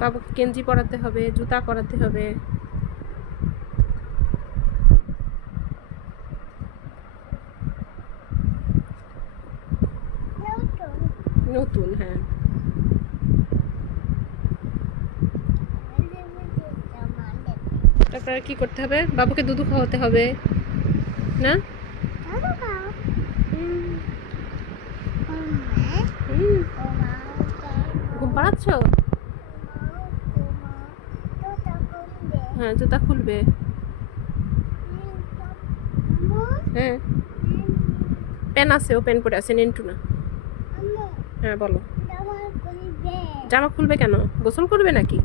বাবুকে গেঞ্জি পরাতে হবে, জুতা পরাতে হবে। নতুন, হ্যাঁ। তারপরে কি করতে হবে? বাবুকে দুধু খাওয়াতে হবে না? ঘুম পাড়াচ্ছ? হ্যাঁ, জুতা খুলবে। হ্যাঁ, পেন আছে, ও পেন পরে আছে, নেন্টু না। হ্যাঁ বলো। জামা খুলবে কেন? গোসল করবে নাকি?